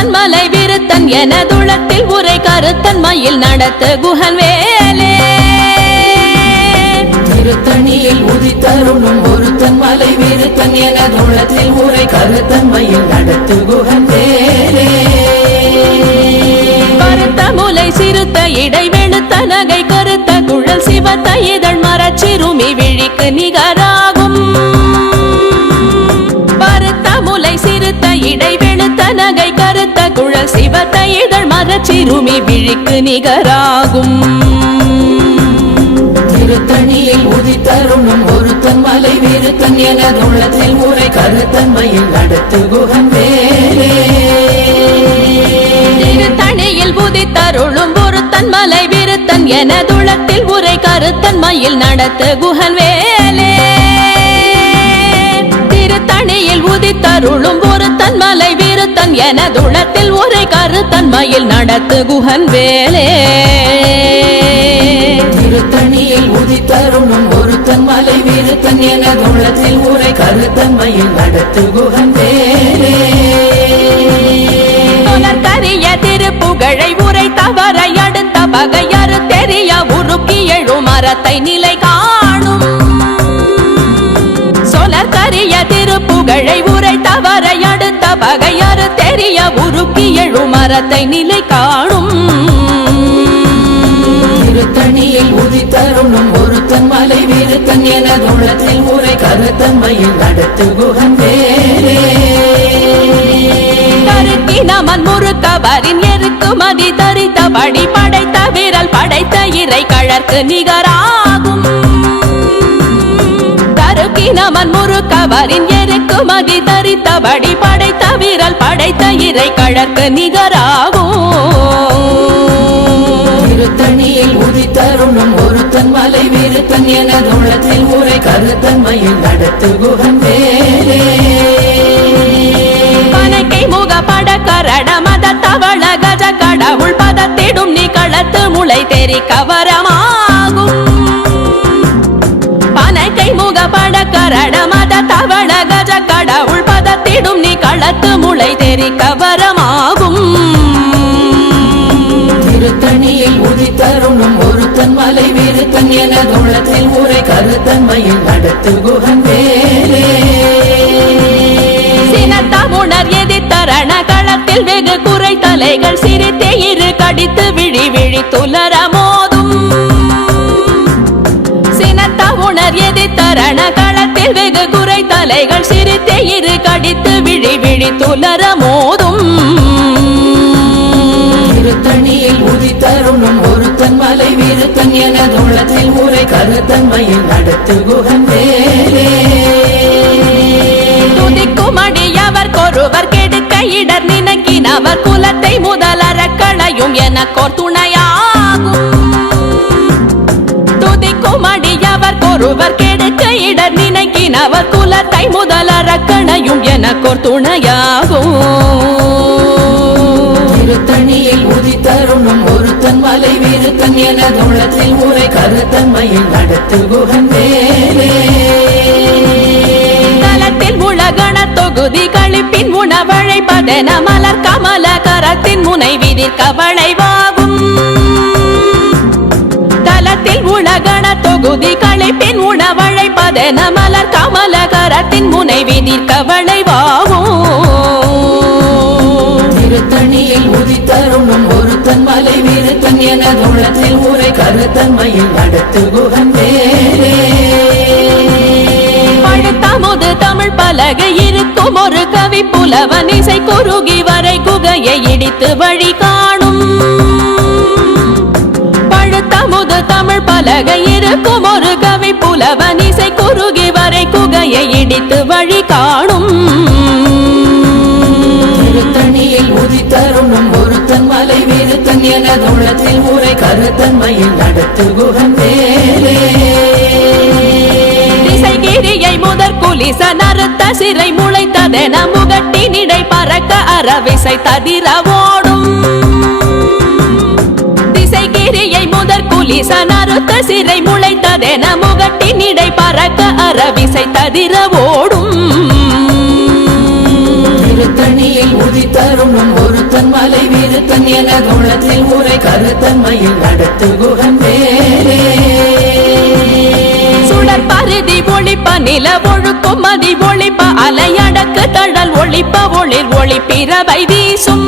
ஒருத்தன் மலை விருத்தன் எனதுளத்தில் உரை கருத்தன் மயில் நடத்த குஹன் வேலே திருத்தணியில் உதித்தருளும் ஒருத்தன் மலை விருத்தன் எனதுளத்தில் உரை கருத்தன் மயில் நடத்து குஹன் வேலே கருத்த முலை சிறுத்த இடை வெளுத்த நகை கருத்த குழல் சிவத்த இதழ் மரச்சிறுமி விழிக்கு நிகராகும் பருத்த முலை சிறுத்த இடை வெளுத்த நகை கருத்த குழல் சிவத்த இதழ் மரச்சிறுமி விழிக்கு நிகராகும் திருத்தணியில் உதித்தருளும் ஒருத்தன் மலை விருத்தன் எனதுளத்தில் உரை கருத்தன் மயில் நடத்து குஹன் வேலே திருத்தணியில் உதித்தருளும் ஒருத்தன் மலை விருத்தன் எனதுளத்தில் உரை கருத்தன் மயில் நடத்து குஹன் வேலே திருத்தணியில் உதித்தருளும் ஒருத்தன் மலை விருத்தன் எனதுளத்தில் உரை கருத்தன் மயில் நடத்து குஹன் வேலே திருத்தணியில் உதித்தருளும் ஒருத்தன் மலை விருத்தன் எனதுளத்தில் உரை கருத்தன் மயில் நடத்து குஹன் வேலே கரிய திருப்புகழை உரை தவறை அடுத்த பகையறு தெரிய உருக்கி எழும் மரத்தை நிலை காணும் சொலற்கரிய திருப்புகழை உரை தவறை அடுத்த பகையறு தெரிய உருக்கி எழும் மரத்தை நிலை காணும் திருத்தணியில் உதித்தருளும் ஒருத்தன் மலை விருத்தன் எனதுளத்தில் உரை கருத்தன் மயில் நடத்து குஹன் வேலே நமன் முறுக்கவரின் எருக்கு மதி தரித்தபடி படைத்த விரல் படைத்த இறை கழற்கு நிகராகும் கருக்கி நமன் முறுக்கவரின் எருக்கு மதி தரித்தபடி படைத்த விரல் படைத்த இறை கழற்கு நிகராகும் திருத்தணியில் உதித்தருளும் ஒருத்தன் மலை விருத்தன் எனதுளத்தில் உரை கருத்தன் மயில் நடத்து குஹன் வேலே பனக்கை முக பட கரட மத தவள கஜ கடவுள் பதத்திடும் நீ களத்து முளை தெரி கவரமாகும் பனக்கை முக பட கரட மத தவள கஜ கடவுள் பதத்திடும் நீ களத்து முளை தெரி கவரமாகும் திருத்தணியில் உதித்தருளும் ஒருத்தன் மலை விருத்தன் எனதுளத்தில் உரை கருத்தன் மயில் நடத்து குஹன் வேலே சினத்தமுணர் எதிர்த்தரண களத்தில் வெகு குறை தலைகள் சிரித்தே இரு கடித்து விழி விழி துலர மோதும் சினத்தமுணர் எதிர்த்தரண களத்தில் வெகு குறை தலைகள் சிரித்தே இரு கடித்து விழி விழி துலர மோதும் திருத்தணியில் உதித்தருளும் ஒருத்தன் மலை விருத்தன் எனதுளத்தில் உரை கருத்தன் மயில் நடத்து குஹன் வேலே துதிக்குமடியவர் கொருவர் கெடுக்க இடர் நினைக்கினவர் குலத்தை முதலற களையும் எனக்கோர் துணையாகும் துதிக்குமடியவர் கொருவர் கெடுக்க இடர் நினைக்கினவர் குலத்தை முதலற களையும் எனக்கோர் துணையாகும் திருத்தணியில் உதித்தருளும் ஒருத்தன் மலை விருத்தன் எனதுளத்தில் உரை கருத்தன் மயில் நடத்து குஹன் வேலே தலத்தில் உலகண தொகுதி கழிப்பின் உணவழைப்பதென மலர் கமல கரத்தின் முனை விதிர் கவளைவாகும் தலத்தில் உலகண தொகுதி கழிப்பின் உணவழைப்பதென மலர் கமல கரத்தின் முனை விதிர் கவளைவாகும் திருத்தணியில் உதித்தருளும் ஒருத்தன் மலை விருத்தன் எனதுளத்தில் உரை கருத்தன் மயில் நடத்து குஹன் வேலே பழுத்தமுது தமிழ் பலகை இருக்கும் ஒரு கவி புலவன் இசை குறுகி வரை குகையை இடித்து வழி காணும் பழுத்தமுது தமிழ் பலகை இருக்கும் ஒரு கவி புலவன் இசை குறுகி வரை குகையை இடித்து வழி காணும் திருத்தணியில் உதித்தருளும் ஒருத்தன் மலை விருத்தன் எனதுளத்தில் உரை கருத்தன் மயில் நடத்து குஹன் வேலே திசைகிரியை முதற் குலிச நறுத்த சிறை முளைத்ததென முகட்டினிடை பறக்க அறவிசை ததிர ஓடும் திசைகிரியை முதற் குலிச நறுத்த சிறை முளைத்ததென முகட்டினிடை பறக்க அறவிசை ததிர ஓடும் திருத்தணியில் உதித்தருணும் ஒருத்தன் மலை விருத்தன் என குணத்தில் உரை கருத்தன்மையில் நடத்து குகன் வேலே சுடர் பருதி ஒளிப்ப நில ஒழுக்கும் மதி ஒளிப்ப அலையடக்கு தழல் ஒளிப்ப ஒளிர் ஒளிப்பிரவை வீசும்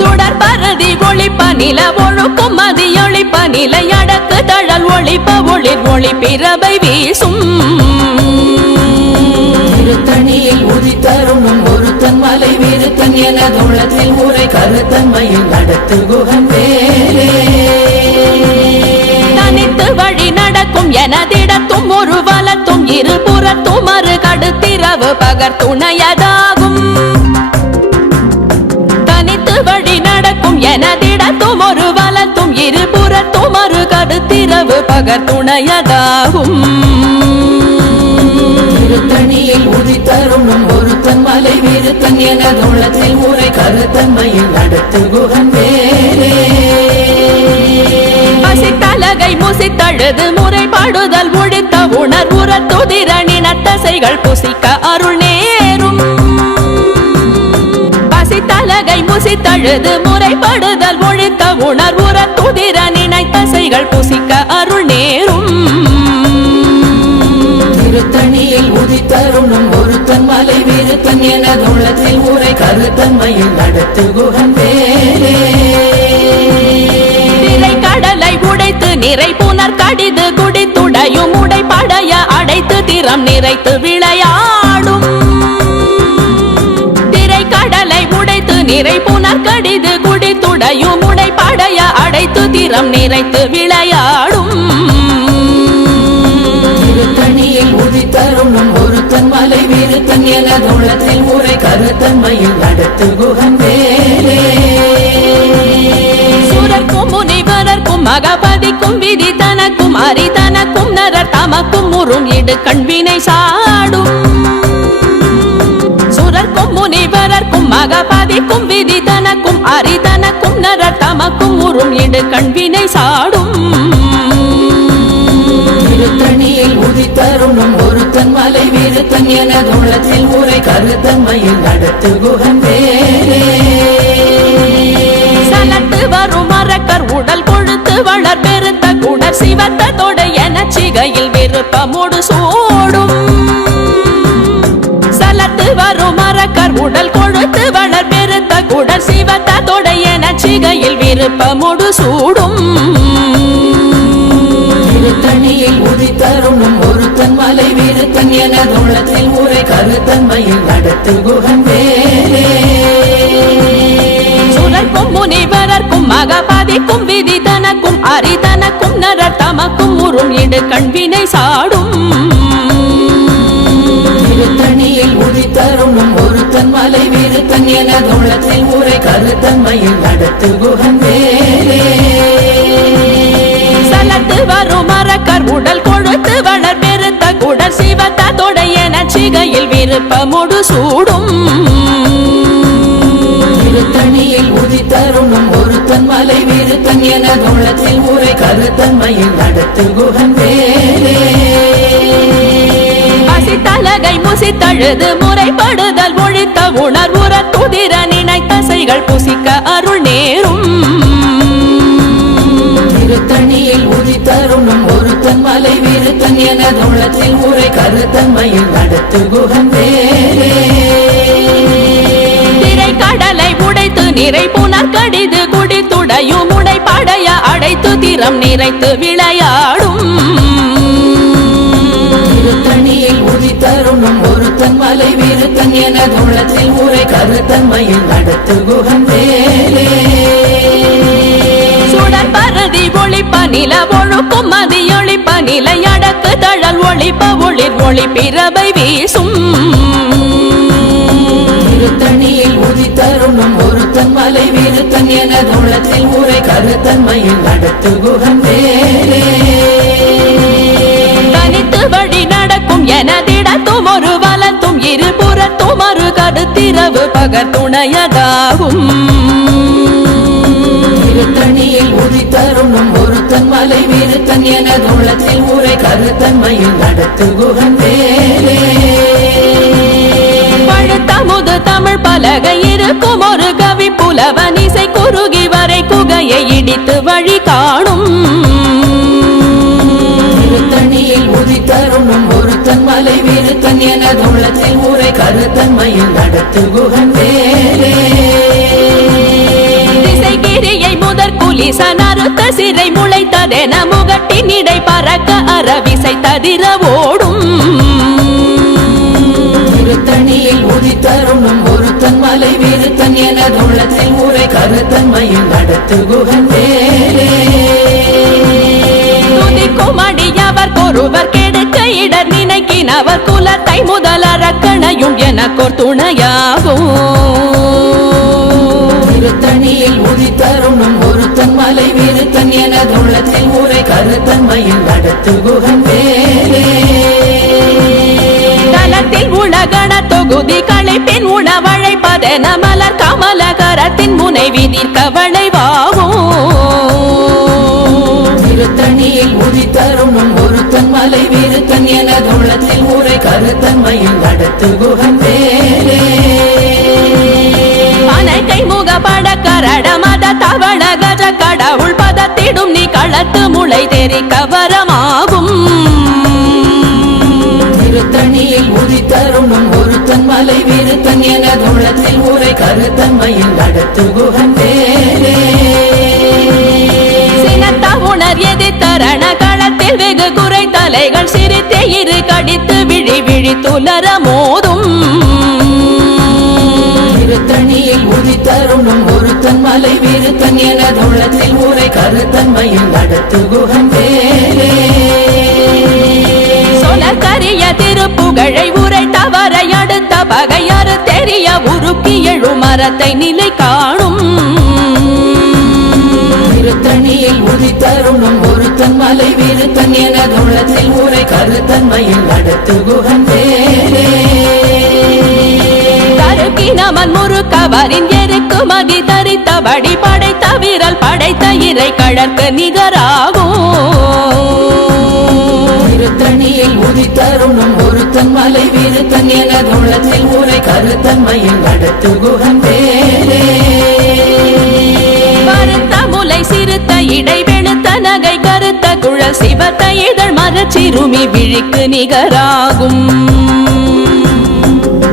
சுடர் பருதி ஒளிப்ப நில ஒழுக்கும் மதி ஒளிப்ப நிலையடக்கு தழல் ஒளிப்ப ஒளிர் ஒளிப்பிரவை வீசும் திருத்தணியில் உதித்தருணும் ஒருத்தன் மலை விருத்தன் என குணத்தில் உரை கருத்தன்மையில் நடத்து குகன் வேலே தனித்து வழி நடக்கும் எனதிடத்தும் ஒரு வலத்தும் இருபுறத்தும் மறு கடுத்திரவு பகர் துணையதாகும் தனித்து வழி நடக்கும் எனதிடத்தும் ஒரு வலத்தும் இருபுறத்தும் மறு கடுத்திரவு பகர் துணையதாகும் திருத்தணியில் உதித்தருணும் ஒருத்தன் மலை விருத்தன் என குணத்தில் உரை கருத்தன்மையில் நடத்து குகன் வேலே பசித்தலகை முசித்தழுது முறைப்பாடுதல் ஒழித்த உணர்வுற துதிரணின தசைகள் புசிக்க அருள் நேரும் பசித்தலகை முசித்தழுது முறைப்படுதல் ஒழித்த உணர்வுற துதிரணின தசைகள் புசிக்க அருள் நேரும் திருத்தணியில் உதித்தருணும் ஒருத்தன் மலை விருத்தன் என குணத்தில் உரை கருத்தன்மையில் நடத்து குகன் வேலே கடலை உடைத்து நிறை புனர் கடிது குடித்துடையும் உடைப்படைய அடைத்து திறம் நிறைத்து விளையாடும் திரை கடலை உடைத்து நிறை புனர் கடிது குடித்துடையும் உடைப்படைய அடைத்து திறம் நிறைத்து விளையாடும் திருத்தணியில் உதித்தருணும் ஒருத்தன் மலை விருத்தன் என குணத்தில் உரை கருத்தன்மையில் நடத்து குகன் வேலே சுரர்க்கும் முனிவரர்க்கும் மகபதிக்கும் விதி தனக்கும் அரி தனக்கும் நரர் தமக்கும் முறும் இடு கண்வினை சாடும் சுரர்க்கும் முனிவரர்க்கும் மகபதிக்கும் விதி தனக்கும் அரி தனக்கும் நரர் தமக்கும் முறும் இடு கண்வினை சாடும் திருத்தணியில் உதித்தருணும் ஒருத்தன் மலை விருத்தன் என குணத்தில் உரை கருத்தன்மையில் நடத்து குகன் வேலே சலத்து வரும் மரக்கர் உடல் கொழுத்து வளர் பெருத்த குடர் சிவத்த தொடை என சிகையில் விருப்பமோடு சூடும் சலத்து வரும் மரக்கர் உடல் கொழுத்து வளர் பெருத்த குடர் சிவத்த தொடை என சிகையில் விருப்பமோடு சூடும் திருத்தணியில் உதித்தருணும் ஒருத்தன் மலை விருத்தன் என குணத்தில் உரை கருத்தன்மையில் நடத்து குகன் வேலே சுரர்க்கும் முனிவரர்க்கும் மகபதிக்கும் விதி தனக்கும் அரி தனக்கும் நரர் தமக்கும் முறும் இடு கண்வினை சாடும் திருத்தணியில் உதித்தருணும் ஒருத்தன் மலை விருத்தன் என குணத்தில் உரை கருத்தன்மையில் நடத்து குகன் வேலே சலத்து வரும் மரக்கர் உடல் கொழுத்து வளர் பெருத்த குடர் சிவத்த தொடை என சிகையில் விருப்பமோடு சூடும் திருத்தணியில் உதித்தருணும் ஒருத்தன் மலை விருத்தன் என குணத்தில் உரை கருத்தன்மையில் நடத்து குகன் வேலே பசித்தலகை முசித்தழுது முறைப்படுதல் ஒழித்த உணர்வுற துதிர நினைத்த தசைகள் புசிக்க அருள் நேரும் திருத்தணியில் உதித்தருணும் ஒருத்தன் மலை விருத்தன் என குணத்தில் உரை கருத்தன்மையில் நடத்து குகன் வேலே திரை கடலை உடைத்து நிறை புனர் கடிது குடித்துடையும் உடைப்படைய அடைத்து திறம் நிறைத்து விளையாடும் திருத்தணியில் உதித்தருணும் ஒருத்தன் மலை விருத்தன் என குணத்தில் உரை கருத்தன்மையில் நடத்து குகன் வேலே சுடர் பருதி ஒளிப்ப நில ஒழுக்கும் மதி ஒளிப்ப நிலையடக்கு தழல் ஒளிப்ப ஒளிர் ஒளிப்பிரவை வீசும் திருத்தணியில் உதித்தருணும் ஒருத்தன் மலை விருத்தன் என குணத்தில் உரை கருத்தன்மையில் நடத்து குகன் வேலே தனித்து வழி நடக்கும் எனதிடத்தும் ஒரு வலத்தும் இருபுறத்தும் மறு கடுத்திரவு பகர் துணையதாகும் திருத்தணியில் உதித்தருணும் ஒருத்தன் மலை விருத்தன் என குணத்தில் உரை கருத்தன்மையில் நடத்து குகன் வேலே தமுது தமிழ் பலகை இருக்கும் ஒரு கவி புலவன் இசை குறுகி வரை குகையை இடித்து வழி காணும் திருத்தணியில் உதித்தருணும் ஒருத்தன் மலை விருத்தன் எனது உள்ளத்தில் ஊரை கருத்தன்மையில் நடத்து குகன் வேலே திசைகிரியை முதற் குலிசன் அறுத்த சிறை முளைத்ததென முகட்டின் இடை பறக்க அறவிசை ததிர ஓடும் திருத்தணியில் உதித்தருணும் ஒருத்தன் மலை விருத்தன் எனது உள்ளத்தில் ஊரை கருத்தன்மையில் நடத்து குகன் வேலே துதிக்கும் அடியவர் ஒருவர் கெடுக்க இடர் நினைக்கினவர் குலத்தை முதல் அரக்கணையும் எனக்கோர் துணையாகும் திருத்தணியில் உதித்தருணும் ஒருத்தன் மலை விருத்தன் எனது உள்ளத்தில் ஊரை கருத்தன்மையில் நடத்து குகன் வேலே தலத்தில் உலகண தொகுதி களைப்பின் உணவழைப்பதென மலர் கமலகரத்தின் முனை விதிர்க்க வளைவாகும் திருத்தணியில் உதித்தருணும் ஒருத்தன் மலை விருத்தன் எனது உள்ளத்தில் ஊரை கருத்தன்மையில் நடத்து குகன் வேலே அனைக்கை முகப்பட கரட மத தவள கஜ கடவுள் பதத்திடும் நீ களத்து முளை தெரிக்க வரமாகும் திருத்தணியில் உதித்தருணும் ஒருத்தன் மலை விருத்தன் எனது உள்ளத்தில் ஊரை கருத்தன்மையில் நடத்து குகன் வேலே சினத்த உணர் எதிர்த்தரண களத்தில் வெகு குறை தலைகள் சிரித்தே இரு கடித்து விழி விழி துலர மோதும் திருத்தணியில் உதித்தருணும் ஒருத்தன் மலை விருத்தன் எனது உள்ளத்தில் ஊரை கருத்தன்மையில் நடத்து குகன் வேலே சொலக்கரிய திருப்புகழை உரை தவறை அடுத்த பகையாறு தெரிய உருக்கி எழு மரத்தை நிலை காணும் திருத்தணியில் உதித்தருணும் ஒருத்தன் மலை விருத்தன் எனது உள்ளத்தில் ஊரை கருத்தன்மையில் நடத்து குகன் வேலே கருக்கினமன் முறுக்கவரின் எருக்கு மதி தரித்தபடி படைத்த வீரல் படைத்த இறை கழற்கு நிகராகும் திருத்தணியில் உதித்தருணும் ஒருத்தன் மலை விருத்தன் எனது உள்ளத்தில் ஊரை கருத்தன்மையில் நடத்து குகன் வேலே கருத்த முலை சிறுத்த இடை வெளுத்த நகை கருத்த குழல் சிவத்த இதழ் மரச்சிறுமி விழிக்கு நிகராகும்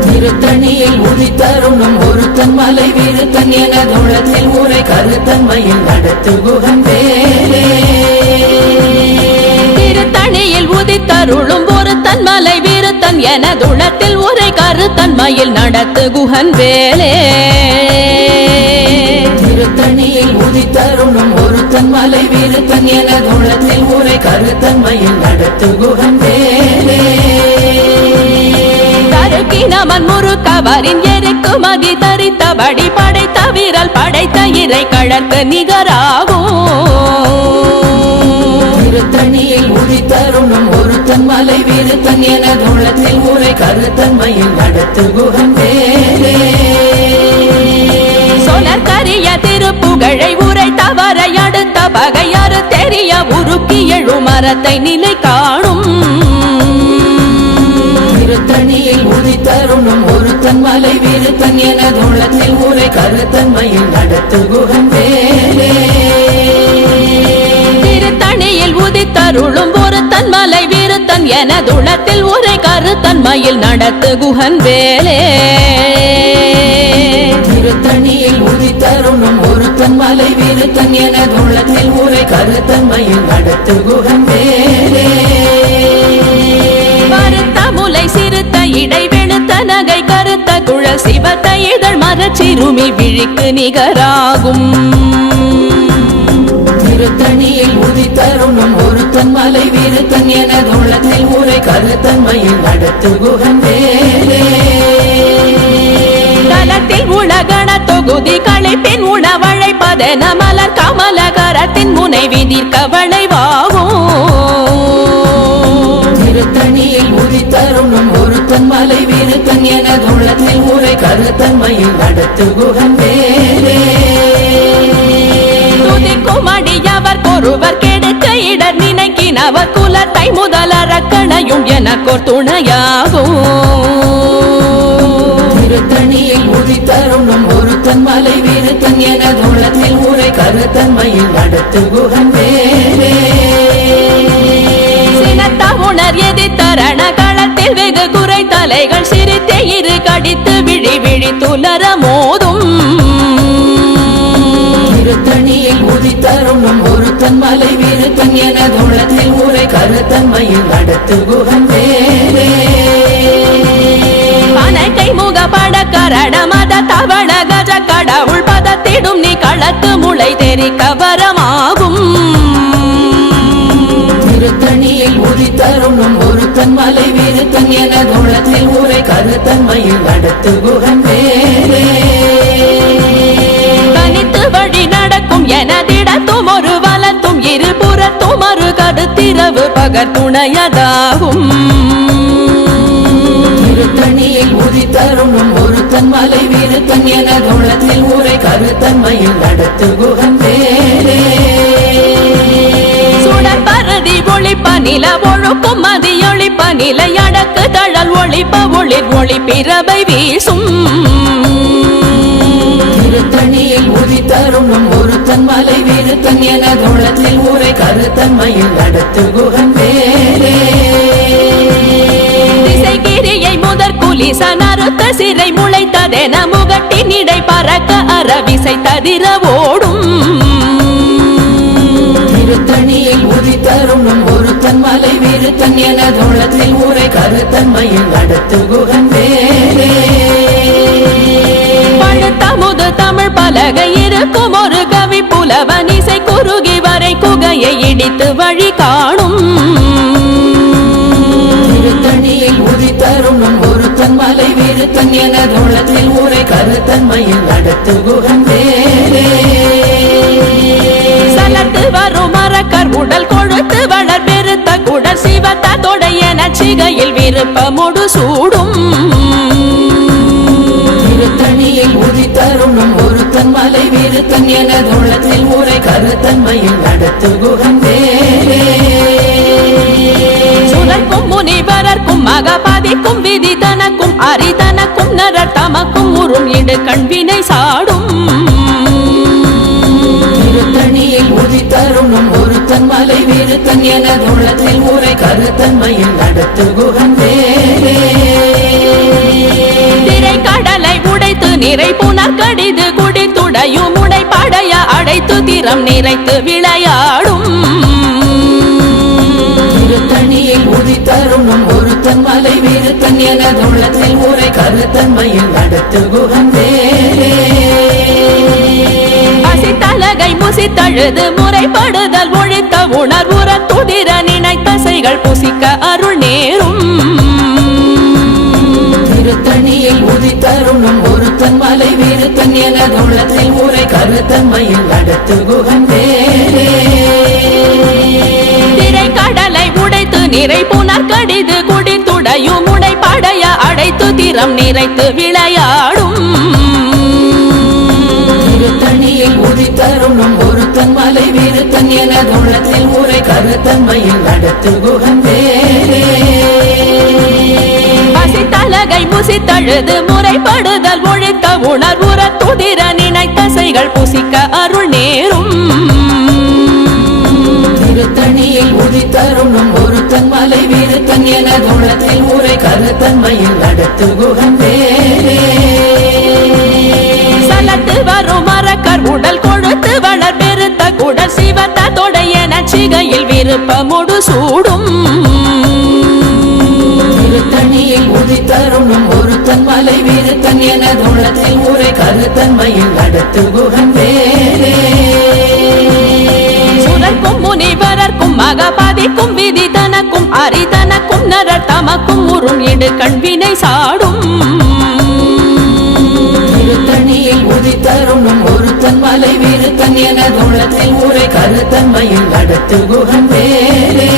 திருத்தணியில் உதித்தருணும் ஒருத்தன் மலை விருத்தன் எனது உள்ளத்தில் ஊரை கருத்தன்மையில் நடத்து குகன் வேலே திருத்தணியில் உதித்தருளும் ஒருத்தன் மலை விருத்தன் எனதுளத்தில் உரை கருத்தன்மையில் நடத்து குகன் வேலே திருத்தணியில் உதித்தருணும் ஒருத்தன் மலை விருத்தன் எனது உள்ளத்தில் ஊரை கருத்தன்மையில் நடத்து குகன் வேலே கருக்கினமன் முறுக்கவரின் எருக்கு மதி தரித்தபடி படைத்த வீரல் படைத்த இறை கழற்கு நிகராகும் திருத்தணியில் உதித்தருணும் ஒருத்தன் மலை விருத்தன் எனது உள்ளத்தில் ஊரை கருத்தன்மையில் நடத்து குகன் வேலே சொலற்கரிய திருப்புகழை உரை தவறை அடுத்த பகையாறு தெரிய உருக்கி எழு மரத்தை நிலை காணும் திருத்தணியில் உதித்தருணும் ஒருத்தன் மலை விருத்தன் எனது உள்ளத்தில் ஊரை கருத்தன்மையில் நடத்து குகன் வேலே திருத்தணியில் உதித்தருளும் ஒருத்தன் மலை விருத்தன் எனதுளத்தில் உரை கருத்தன்மையில் நடத்து குகன் வேலே திருத்தணியில் உதித்தருணும் ஒருத்தன் மலை விருத்தன் எனது உள்ளத்தில் ஊரை கருத்தன்மையில் நடத்து குகன் வேலே கருத்த முலை சிறுத்த இடை வெளுத்த நகை கருத்த குழல் சிவத்த இதழ் மரச்சிறுமி விழிக்கு நிகராகும் திருத்தணியில் உதித்தருணும் ஒருத்தன் மலை விருத்தன் எனது உள்ளத்தில் ஊரை கருத்தன்மையில் நடத்து குகன் வேலே தலத்தில் உலகண தொகுதி களைப்பின் உணவழைப்பதென மலர் கமலகரத்தின் முனை விதிர்க்க வளைவாகும் திருத்தணியில் உதித்தருணும் ஒருத்தன் மலை விருத்தன் எனது உள்ளத்தில் ஊரை கருத்தன்மையில் நடத்து குகன் வேலே துதிக்கும் அடியவர் ஒருவர் கெடுக்க இடர் நினைக்கினவர் குலத்தை முதல் அரக்கணையும் எனக்கோர் துணையாகும் திருத்தணியில் உதித்தருணும் ஒருத்தன் மலை விருத்தன் எனது உள்ளத்தில் ஊரை கருத்தன்மையில் நடத்து குகன் வேலே சினத்தவுணர் எதிர்த்தரண களத்தில் வெகு குறை தலைகள் சிரித்தே இரு கடித்து விழி விழி துலர மோதும் திருத்தணியில் உதித்தருணும் ஒருத்தன் மலை விருத்தன் எனது உள்ளத்தில் ஊரை கருத்தன்மையில் நடத்து குகன் வேலே பனக்கை முக பட கரட மத தவள கஜ கடவுள் பதத்திடும் நீ களத்து முளை தெரிக்க வரமாகும் திருத்தணியில் உதித்தருணும் ஒருத்தன் மலை விருத்தன் எனது உள்ளத்தில் ஊரை கருத்தன்மையில் நடத்து குகன் வேலே தனித்து வழி நடக்கும் எனதிடத்தும் ஒரு வலத்தும் இருபுறத்தும் ஒரு கருத்திரவு பகர் துணையதாகும் திருத்தணியில் உதித்தருணும் ஒருத்தன் மலை விருத்தன் எனது உள்ளத்தில் ஊரை கருத்தன்மையில் நடத்து குகன் வேலே சுடர் பருதி ஒளிப்ப நில ஒழுக்கும் மதியொளிப்ப நிலை அடக்கு தழல் ஒளிப்ப ஒளிர் ஒளி பிறவை வீசும் திருத்தணியில் உதித்தருணும் ஒருத்தன் மலை விருத்தன் எனது உள்ளத்தில் ஊரை கருத்தன்மையில் நடத்து குகன் வேலே திசைகிரியை முதற் குலிசன் அறுத்த சிறை முளைத்ததென முகட்டின் இடை பறக்க அறவிசை ததிர ஓடும் திருத்தணியில் உதித்தருணும் ஒருத்தன் மலை விருத்தன் எனது உள்ளத்தில் ஊரை கருத்தன்மையில் நடத்து குகன் வேலே பழுத்தமுது தமிழ் பலகை இருக்கும் ஒரு கவி புலவன் இசை குறுகி வரை குகையை இடித்து வழி காணும் திருத்தணியில் உதித்தருணும் ஒருத்தன் மலை விருத்தன் எனது உள்ளத்தில் ஊரை கருத்தன்மையில் நடத்து குகன் வேலே சலத்து வரும் மரக்கர் உடல் கொழுத்து வளர் பெருத்த குடல் சிவத்த தொடையன சிகையில் விருப்பமுடு சூடும் திருத்தணியில் உதித்தருணும் ஒருத்தன் மலை விருத்தன் எனது உள்ளத்தில் ஊரை கருத்தன்மையில் நடத்து குகன் வேலே சுரர்க்கும் முனிவரர்க்கும் மகபாதிக்கும் விதி தனக்கும் அரிதனக்கும் நரர் தமக்கும் உறும் இடு கண்வினை சாடும் திருத்தணியில் உதித்தருணும் ஒருத்தன் மலை விருத்தன் எனது உள்ளத்தில் ஊரை கருத்தன்மையில் நடத்து குகன் வேலே திரை கடலை உடைத்து நிறை புனர் கடிது குடித்துடையும் உடை படைய அடைத்து திறம் நிறைத்து விளையாடும் திருத்தணியில் உதித்தருணும் ஒருத்தன் மலை விருத்தன் எனது உள்ளத்தில் ஊரை கருத்தன்மையில் நடத்து குகன் வேலே பசித்தலகை முசித்தழுது முறைப்படுதல் ஒழித்த உணர்வுற துதிர நினைத்தசைகள் புசிக்க அருள் நேரும் திருத்தணியில் உதித்தருணும் ஒருத்தன் மலை விருத்தன் எனது உள்ளத்தில் ஊரை கருத்தன்மையில் நடத்து குகன் வேலே திரை கடலை உடைத்து நிறை புனர் கடிது குடித்துடையும் உடை படைய அடைத்து திறம் நிறைத்து விளையாடும் திருத்தணியில் உதித்தருணும் ஒருத்தன் மலை விருத்தன் எனது உள்ளத்தில் ஊரை கருத்தன்மையில் நடத்து குகன் வேலே பசித்தலகை முசித்தழுது முறைப்படுதல் ஒழித்த உணர்வுற துதிர நினைத்தசைகள் புசிக்க அருள் நேரும் திருத்தணியில் உதித்தருணும் ஒருத்தன் மலை விருத்தன் எனது உள்ளத்தில் ஊரை கருத்தன்மையில் நடத்து குகன் வேலே சலத்து வரும் மரக்கர் உடல் கொழுத்து வளர் பெருத்த குடல் சிவத்த தொடையன சிகையில் விருப்பமுடு சூடும் திருத்தணியில் உதித்தருணும் ஒருத்தன் மலை விருத்தன் எனது உள்ளத்தில் ஊரை கருத்தன்மையில் நடத்து குகன் வேலே சுரர்க்கும் முனிவரர்க்கும் மகபாதிக்கும் விதி தனக்கும் அரிதனக்கும் நரர் தமக்கும் உறும் இடு கண்வினை சாடும் திருத்தணியில் உதித்தருணும் ஒருத்தன் மலை விருத்தன் எனது உள்ளத்தில் ஊரை கருத்தன்மையில் நடத்து குகன் வேலே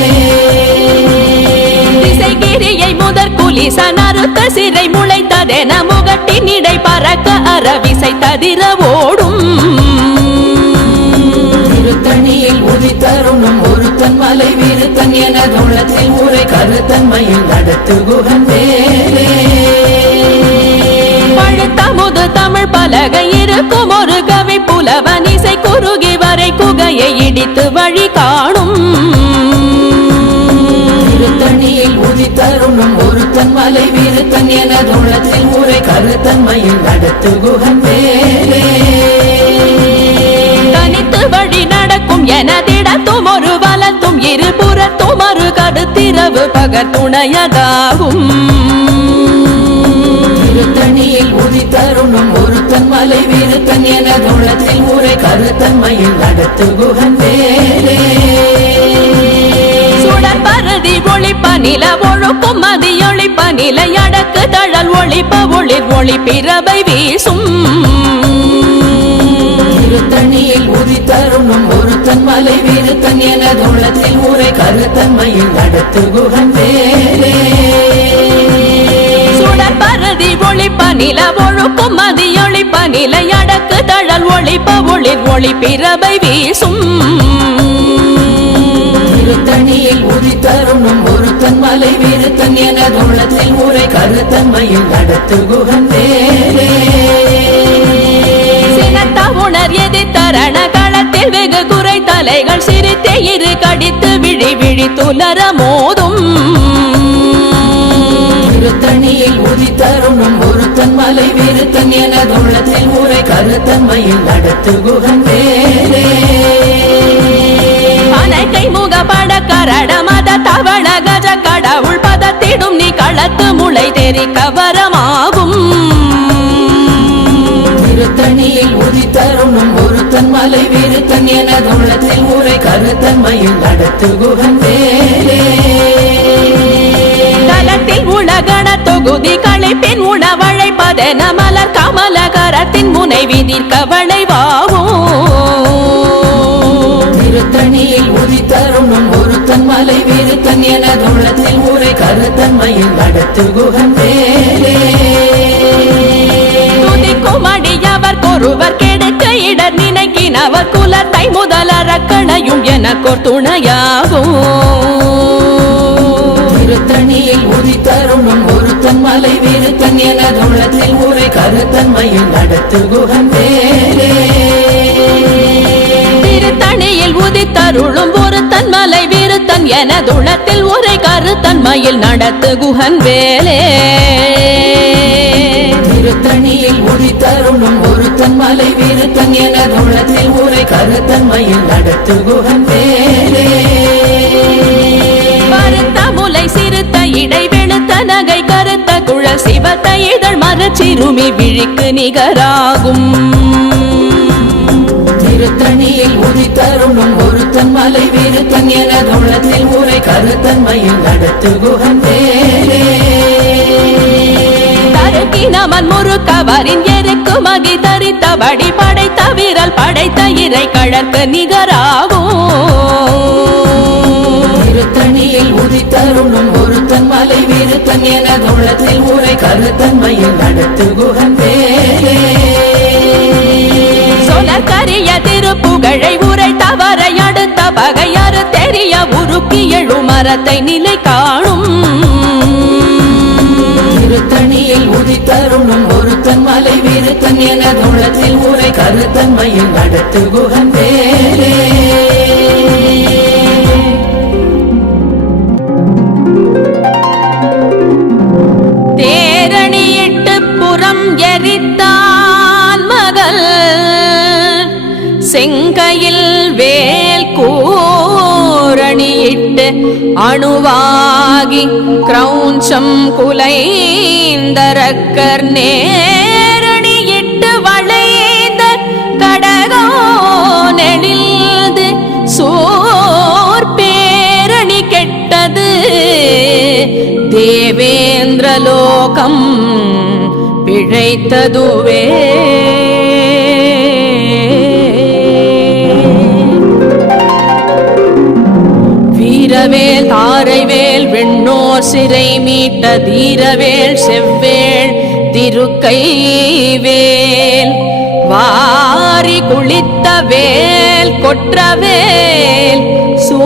திசைகிரியை முதற் குலிசன் அறுத்த சிறை முளைத்ததென முகட்டின் இடை பறக்க அறவிசை ததிர ஓடும் திருத்தணியில் உதித்தருணும் ஒருத்தன் மலை விருத்தன் எனது உள்ளத்தில் ஊரை கருத்தன்மையில் நடத்து குகன் வேலே பழுத்தமுது தமிழ் பலகை இருக்கும் ஒரு கவி புலவன் இசை குறுகி வரை குகையை இடித்து வழி காணும் திருத்தணியில் உதித்தருணும் ஒருத்தன் மலை வீருத்தன் எனதுள்ளத்தில் உரை கருத்தன்மையில் நடத்து குகன் வேலே தனித்து வழி நடக்கும் எனதிடத்தும் ஒரு வலத்தும் இருபுறத்தும் ஒரு கருத்திரவு பகர் துணையதாகும் திருத்தணியில் உதித்தருணும் ஒருத்தன் மலை வீருத்தன் எனதுள்ளத்தில் உரை கருத்தன்மையில் நடத்து குகன் வேலே சுடற்பருதி ஒளிப்ப நில ஒழுக்கும் மதியொளிப்ப நிலை அடக்கு தழல் ஒளிப்ப ஒளிர் ஒளி பிறவை வீசும் திருத்தணியில் உதித்தருணும் ஒருத்தன் மலை வீருத்தன் எனதுள்ளத்தில் உரை கருத்தன்மையில் நடத்து குகன் வேலே சுடற்பருதி ஒளிப்ப நில ஒழுக்கும் மதியொளிப்ப நிலை அடக்கு தழல் ஒளிப்ப ஒளிர் ஒளி பிறவை வீசும் திருத்தணியில் உதித்தருணும் ஒருத்தன் மலை வீருத்தன் எனதுள்ளத்தில் உரை கருத்தன்மையில் நடத்து குகன் வேலே சினத்த உணர் எதிர்த்தரண களத்தில் வெகு குறை தலைகள் சிரித்தே இரு கடித்து விழி விழி துலர மோதும் திருத்தணியில் உதித்தருணும் ஒருத்தன் மலை வீருத்தன் எனதுள்ளத்தில் உரை கருத்தன்மையில் நடத்து குகன் வேலே அனைக்கை முகப்பட கரட மத தவள கஜ கடவுள் பதத்திடும் நீ களத்து முளை தெரி கவரமாகும் திருத்தணியில் உதித்தருணும் ஒருத்தன் மலை வீருத்தன் எனதுள்ளத்தில் உரை கருத்தன்மையில் நடத்து குகன் வேலே தலத்தில் உலகண தொகுதி களைப்பின் உணவழைப்பதென மலர் கமல கரத்தின் முனை விதிர் கவளைவாகும் திருத்தணியில் உதித்தருணும் ஒருத்தன் மலை வீருத்தன் எனதுள்ளத்தில் உரை கருத்தன்மையில் நடத்து குகன் வேலே துதிக்கும் அடியவர் கொருவர் கெடுக்க இடர் நினைக்கினவர் குலத்தை முதலறக்கணையும் எனக்கோர் துணையாகும் திருத்தணியில் உதித்தருணும் ஒருத்தன் மலை வீருத்தன் எனதுள்ளத்தில் உரை கருத்தன்மையில் நடத்து குகன் வேலே திருத்தணியில் உதித்தருளும் ஒருத்தன் மலை வீருத்தன் எனதுளத்தில் உரை கருத்தன்மையில் நடத்து குகன் வேலே திருத்தணியில் உதித்தருணும் ஒருத்தன் மலை வீருத்தன் எனதுள்ளத்தில் உரை கருத்தன்மையில் நடத்து குகன் வேலே பருத்த முலை சிறுத்த இடை வெளுத்த நகை கருத்த குழல் சிவத்த இதழ் மரச்சிறுமி விழிக்கு நிகராகும் திருத்தணியில் உதித்தருணும் ஒருத்தன் மலை வீருத்தன் எனதுள்ளத்தில் உரை கருத்தன்மையில் நடத்து குகன் வேலே தருக்கினமன் முறுக்கவரின் எருக்கு மகி தரித்தபடி படைத்த விரல் படைத்த இறை கழற்கு நிகராகும் திருத்தணியில் உதித்தருணும் ஒருத்தன் மலை வீருத்தன் எனதுள்ளத்தில் உரை கருத்தன்மையில் நடத்து குகன் வேலே சொலற்கரிய திருப்புகழை உரை தவறை அடுத்த பகையாறு தெரிய உருக்கி எழு மரத்தை நிலை காணும் திருத்தணியில் உதித்தருணும் ஒருத்தன் மலை வீருத்தன் எனதுள்ளத்தில் உரை கருத்தன்மையில் நடத்து குகன் வேலே தேரணியிட்டு புறம் எரித்தான் மகள் செங்கையில் வேல் கூரணியிட்டு அணுவாகி கிரௌஞ்சம் குலைந்தரக்கர் நேரணியிட்டு வளைந்த கடகோ நெடில்து சோர் பேரணி கெட்டது தேவேந்திரலோகம் பிழைத்ததுவே வீரவேல் தாரைவேல் வெண்ணோர் சிறை மீட்ட தீரவேல் செவ்வேள் திருக்கைவேல் வாரி குளித்த வேல் கொற்றவேல் சோ